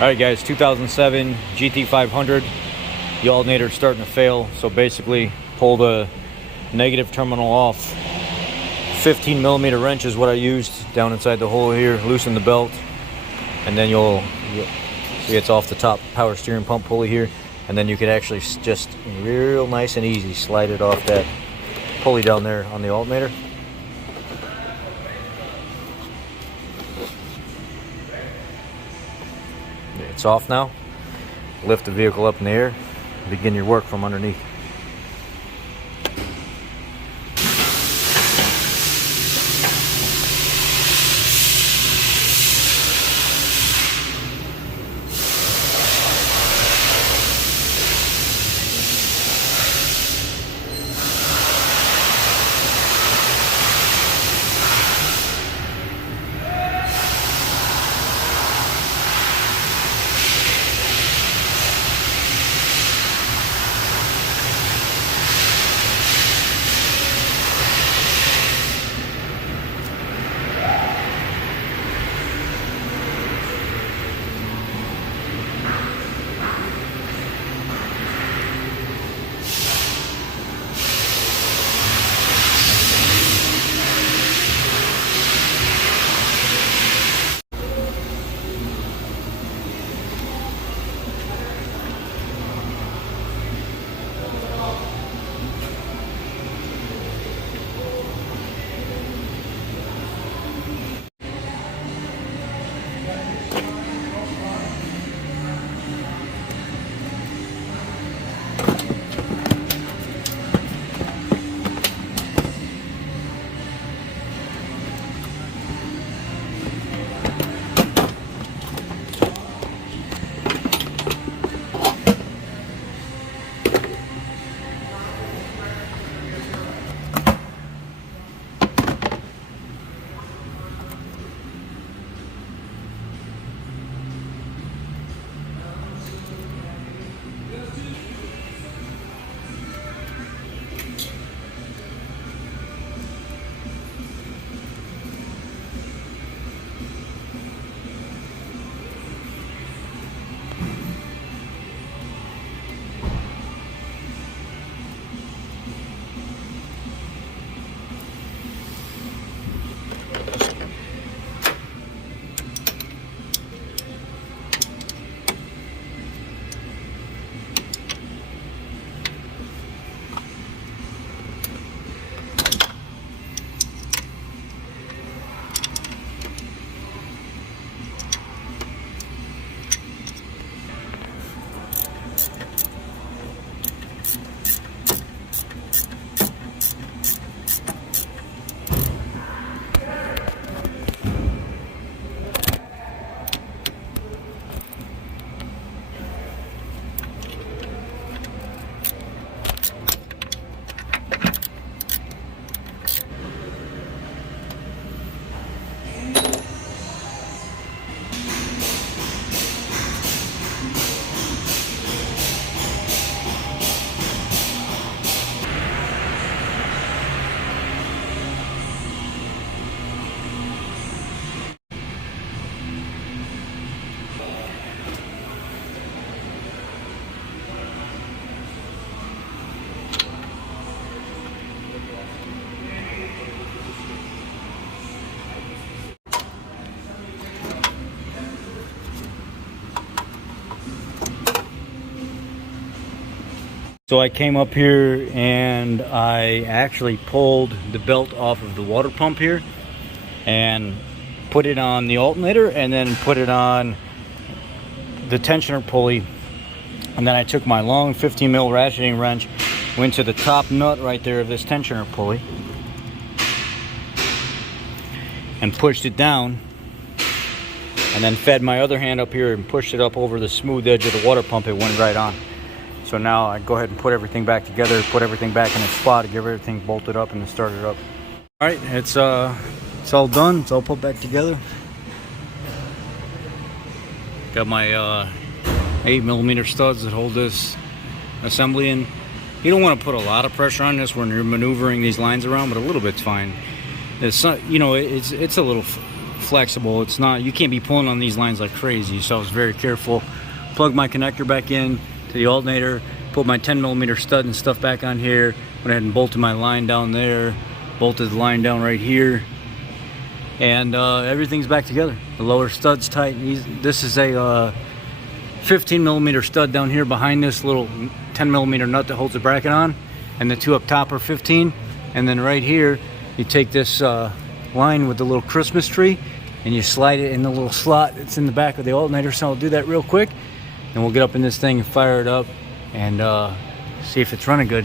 Alright guys, 2007 GT500. The alternator's starting to fail, so basically pull the negative terminal off. 15mm wrench is what I used down inside the hole here. Loosen the belt, and then you'll see it's off the top power steering pump pulley here, and then you can actually just real nice and easy slide it off that pulley down there on the alternator. It's off now. Lift the vehicle up in the air, begin your work from underneath. So I came up here and I actually pulled the belt off of the water pump here and put it on the alternator, and then put it on the tensioner pulley. And then I took my long 15mm ratcheting wrench, went to the top nut right there of this tensioner pulley and pushed it down, and then fed my other hand up here and pushed it up over the smooth edge of the water pump. It went right on. So now I go ahead and put everything back together, put everything back in its spot, give everything bolted up and then start it up. All right, it's all done. It's all put back together. Got my 8mm studs that hold this assembly in. You don't want to put a lot of pressure on this when you're maneuvering these lines around, but a little bit's fine. It's not, you know, it's a little flexible. It's not, you can't be pulling on these lines like crazy, so I was very careful. Plug my connector back in to the alternator, put my 10mm stud and stuff back on here, went ahead and bolted my line down there, bolted the line down right here, and everything's back together. The lower stud's tight. This is a 15mm stud down here behind this little 10mm nut that holds the bracket on, and the two up top are 15. And then right here, you take this line with the little Christmas tree and you slide it in the little slot that's in the back of the alternator. So I'll do that real quick, and we'll get up in this thing and fire it up and see if it's running good.